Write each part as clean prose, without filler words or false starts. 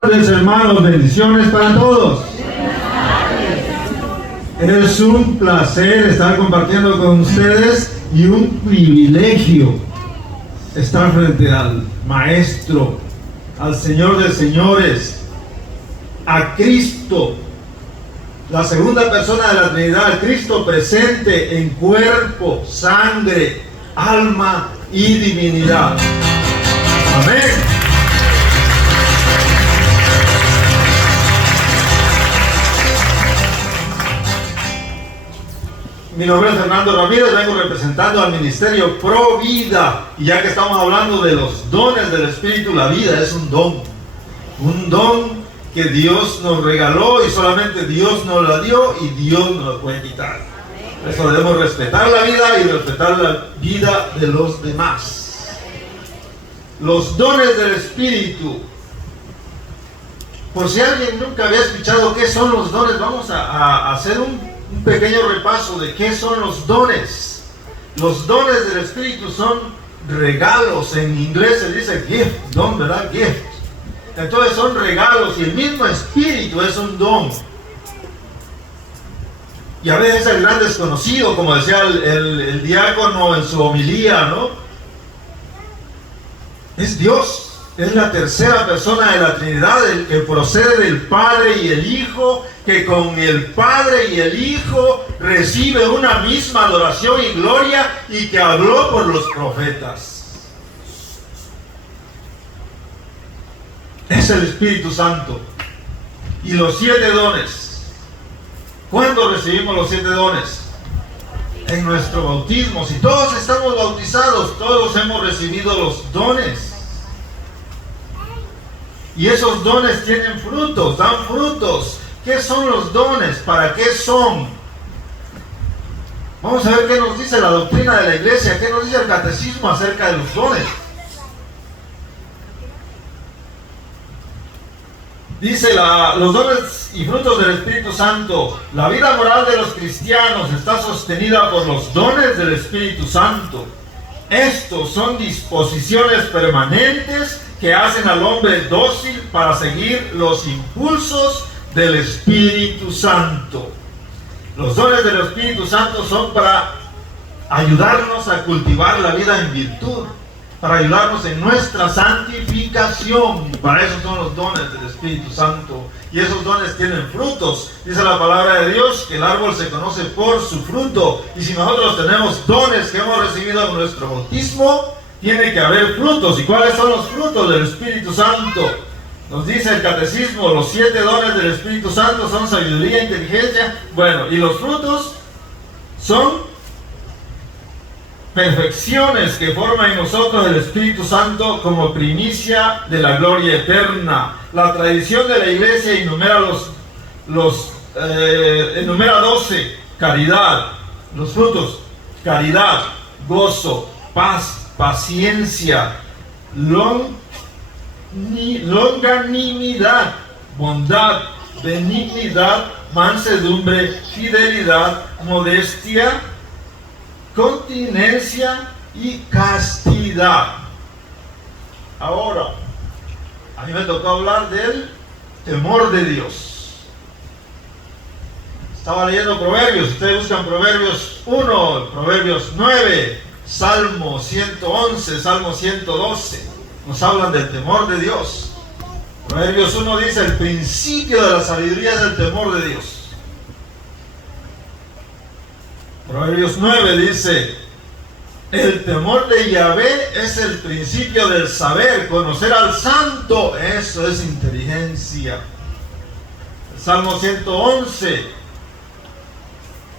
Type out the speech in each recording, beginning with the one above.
Buenas tardes, hermanos, bendiciones para todos. Es un placer estar compartiendo con ustedes y un privilegio estar frente al Maestro, al Señor de señores, a Cristo, la segunda persona de la Trinidad, Cristo presente en cuerpo, sangre, alma y divinidad. Amén. Mi nombre es Fernando Ramírez, vengo representando al Ministerio Pro Vida. Y ya que estamos hablando de los dones del Espíritu, la vida es un don que Dios nos regaló y solamente Dios nos la dio y Dios nos la puede quitar. Por eso debemos respetar la vida y respetar la vida de los demás. Los dones del Espíritu. Por si alguien nunca había escuchado qué son los dones, vamos a hacer un pequeño repaso de qué son los dones. Los dones del Espíritu son regalos. En inglés se dice gift, don, ¿verdad? Gift. Entonces son regalos y el mismo Espíritu es un don. Y a veces el gran desconocido, como decía el diácono en su homilía, ¿no? Es Dios. Es la tercera persona de la Trinidad, el que procede del Padre y el Hijo, que con el Padre y el Hijo recibe una misma adoración y gloria y que habló por los profetas. Es el Espíritu Santo. Y los 7 dones. ¿Cuándo recibimos los 7 dones? En nuestro bautismo. Si todos estamos bautizados, todos hemos recibido los dones. Y esos dones tienen frutos, dan frutos. ¿Qué son los dones? ¿Para qué son? Vamos a ver qué nos dice la doctrina de la iglesia, qué nos dice el catecismo acerca de los dones. Dice los dones y frutos del Espíritu Santo. La vida moral de los cristianos está sostenida por los dones del Espíritu Santo. Estos son disposiciones permanentes que hacen al hombre dócil para seguir los impulsos del Espíritu Santo. Los dones del Espíritu Santo son para ayudarnos a cultivar la vida en virtud, para ayudarnos en nuestra santificación. Para eso son los dones del Espíritu Santo. Y esos dones tienen frutos. Dice la palabra de Dios que el árbol se conoce por su fruto. Y si nosotros tenemos dones que hemos recibido en nuestro bautismo, tiene que haber frutos. ¿Y cuáles son los frutos del Espíritu Santo? Nos dice el catecismo, los 7 dones del Espíritu Santo son sabiduría, inteligencia. Bueno, y los frutos son perfecciones que forma en nosotros el Espíritu Santo como primicia de la gloria eterna. La tradición de la iglesia enumera enumera 12. Caridad, los frutos: caridad, gozo, paz, paciencia, longanimidad, bondad, benignidad, mansedumbre, fidelidad, modestia, continencia y castidad. Ahora, a mí me tocó hablar del temor de Dios. Estaba leyendo Proverbios. Ustedes buscan Proverbios 1, Proverbios 9, Salmo 111, Salmo 112. Nos hablan del temor de Dios. Proverbios 1 dice: el principio de la sabiduría es el temor de Dios. Proverbios 9 dice: el temor de Yahvé es el principio del saber. Conocer al santo, eso es inteligencia. El Salmo 111: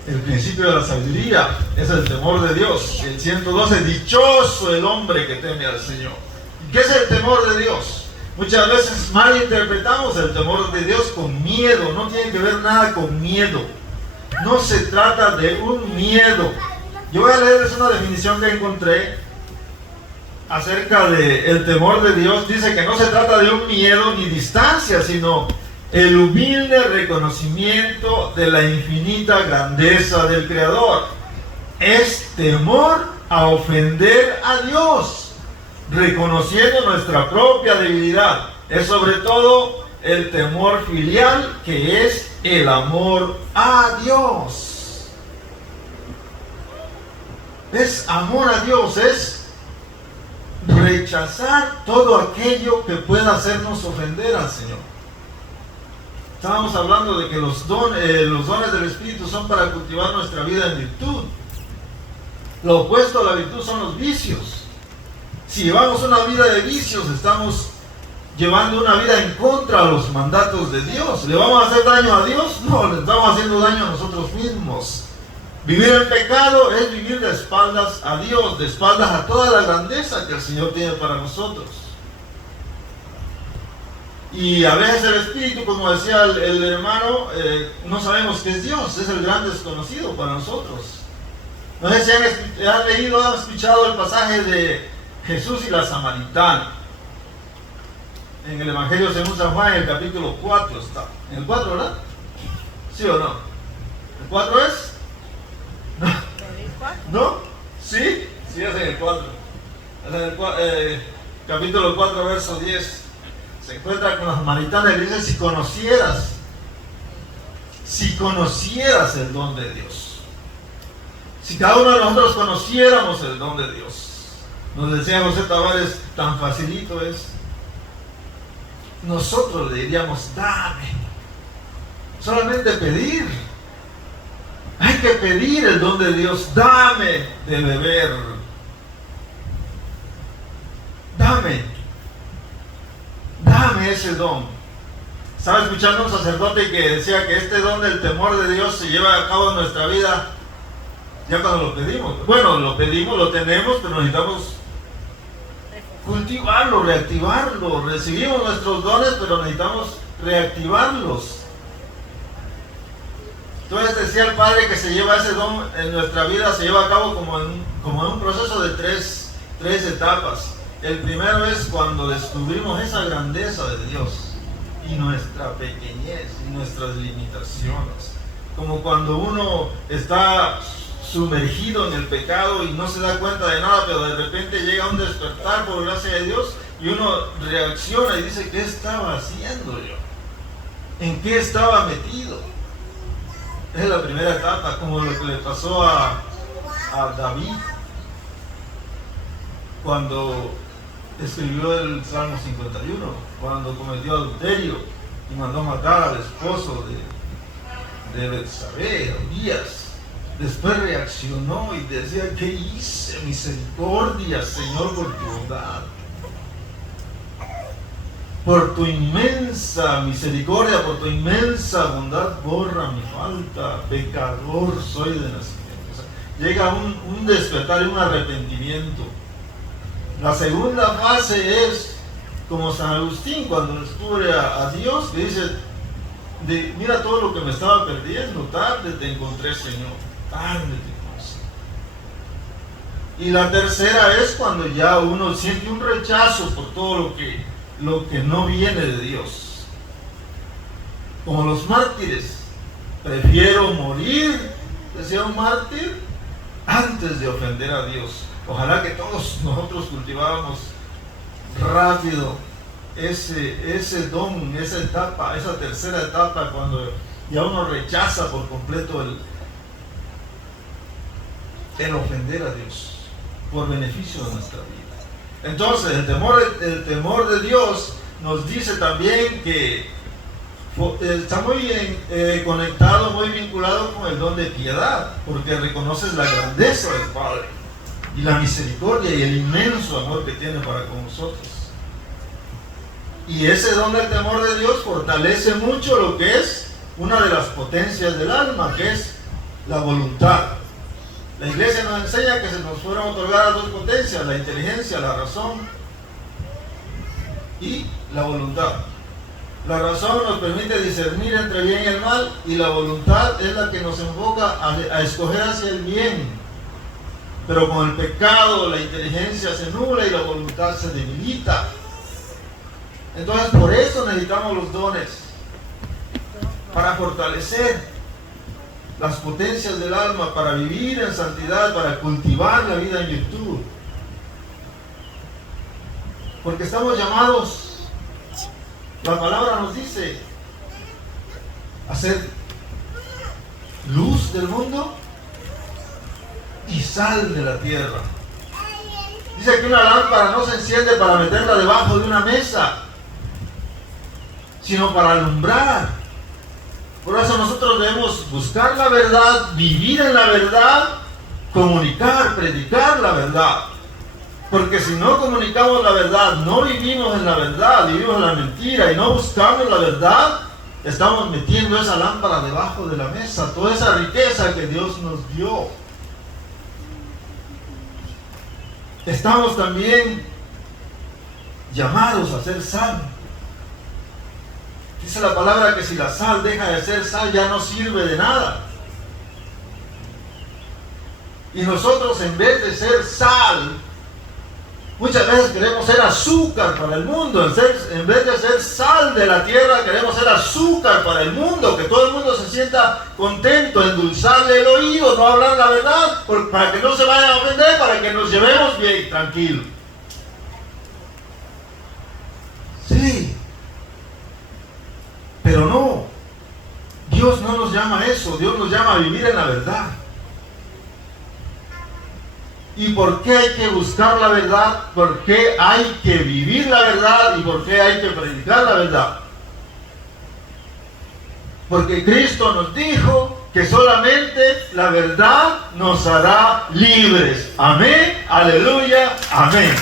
el principio de la sabiduría es el temor de Dios. El 112: dichoso el hombre que teme al Señor. ¿Qué es el temor de Dios? Muchas veces malinterpretamos el temor de Dios con miedo. No tiene que ver nada con miedo. No se trata de un miedo. Yo voy a leerles una definición que encontré acerca del temor de Dios. Dice que no se trata de un miedo ni distancia, sino el humilde reconocimiento de la infinita grandeza del Creador. Es temor a ofender a Dios, reconociendo nuestra propia debilidad. Es sobre todo el temor filial, que es el amor a Dios. Es amor a Dios, es rechazar todo aquello que pueda hacernos ofender al Señor. Estábamos hablando de que los dones del Espíritu son para cultivar nuestra vida en virtud. Lo opuesto a la virtud son los vicios. Si llevamos una vida de vicios, estamos llevando una vida en contra de los mandatos de Dios. ¿Le vamos a hacer daño a Dios? No, le estamos haciendo daño a nosotros mismos. Vivir en pecado es vivir de espaldas a Dios, de espaldas a toda la grandeza que el Señor tiene para nosotros. Y a veces el Espíritu, como decía el hermano, no sabemos qué es Dios, es el gran desconocido para nosotros. No sé si han leído, han escuchado el pasaje de Jesús y la samaritana. En el Evangelio según San Juan, en el capítulo 4 está. ¿En el 4, verdad? ¿Sí o no? ¿El 4 es? ¿No? ¿Sí? Sí, es en el 4. Es en el capítulo 4, verso 10. Se encuentra con la samaritana y le dice: si conocieras el don de Dios. Si cada uno de nosotros conociéramos el don de Dios. Nos decía José Tavares, tan facilito es. Nosotros le diríamos: dame. Solamente pedir. Hay que pedir el don de Dios. Dame de beber. Dame ese don. Estaba escuchando a un sacerdote que decía que este don del temor de Dios se lleva a cabo en nuestra vida ya cuando lo pedimos. Bueno, lo pedimos, lo tenemos, pero necesitamos cultivarlo, reactivarlo. Recibimos nuestros dones, pero necesitamos reactivarlos. Entonces decía el Padre que se lleva ese don en nuestra vida, se lleva a cabo como en un proceso de tres etapas. El primero es cuando descubrimos esa grandeza de Dios y nuestra pequeñez y nuestras limitaciones. Como cuando uno está sumergido en el pecado y no se da cuenta de nada, pero de repente llega un despertar por gracia de Dios y uno reacciona y dice: ¿qué estaba haciendo yo? ¿En qué estaba metido? Es la primera etapa, como lo que le pasó a David cuando escribió el Salmo 51, cuando cometió adulterio y mandó matar al esposo de Betsabé, Urias. Después reaccionó y decía: ¿qué hice? Misericordia, Señor, por tu bondad. Por tu inmensa misericordia, por tu inmensa bondad, borra mi falta. Pecador soy de nacimiento. O sea, llega un despertar y un arrepentimiento. La segunda fase es como San Agustín cuando descubre a Dios, que dice: mira todo lo que me estaba perdiendo, tarde te encontré, Señor, tarde te conocí. Y la tercera es cuando ya uno siente un rechazo por todo lo que no viene de Dios. Como los mártires: prefiero morir, decía un mártir, antes de ofender a Dios. Ojalá que todos nosotros cultiváramos rápido ese don, esa etapa, esa tercera etapa, cuando ya uno rechaza por completo el ofender a Dios por beneficio de nuestra vida. Entonces el temor de Dios nos dice también que está muy conectado, muy vinculado con el don de piedad, porque reconoces la grandeza del Padre y la misericordia y el inmenso amor que tiene para con nosotros. Y ese don del temor de Dios fortalece mucho lo que es una de las potencias del alma, que es la voluntad. La Iglesia nos enseña que se nos fueron otorgadas dos potencias: la inteligencia, la razón y la voluntad. La razón nos permite discernir entre el bien y el mal, y la voluntad es la que nos enfoca a escoger hacia el bien. Pero con el pecado la inteligencia se nubla y la voluntad se debilita. Entonces por eso necesitamos los dones, para fortalecer las potencias del alma, para vivir en santidad, para cultivar la vida en virtud. Porque estamos llamados La palabra nos dice hacer luz del mundo y sal de la tierra. Dice que una lámpara no se enciende para meterla debajo de una mesa, sino para alumbrar. Por eso nosotros debemos buscar la verdad, vivir en la verdad, comunicar, predicar la verdad. Porque si no comunicamos la verdad, no vivimos en la verdad, vivimos en la mentira y no buscamos la verdad, estamos metiendo esa lámpara debajo de la mesa, toda esa riqueza que Dios nos dio. Estamos también llamados a ser sal. Dice la palabra que si la sal deja de ser sal, ya no sirve de nada. Y nosotros, en vez de ser sal, muchas veces queremos ser azúcar para el mundo. En vez de ser sal de la tierra, queremos ser azúcar para el mundo. Que todo el mundo se sienta contento, endulzarle el oído, no hablar la verdad, para que no se vayan a ofender, para que nos llevemos bien, tranquilo. Sí. Pero no. Dios no nos llama a eso. Dios nos llama a vivir en la verdad. ¿Y por qué hay que buscar la verdad? ¿Por qué hay que vivir la verdad? ¿Y por qué hay que predicar la verdad? Porque Cristo nos dijo que solamente la verdad nos hará libres. Amén, aleluya, amén.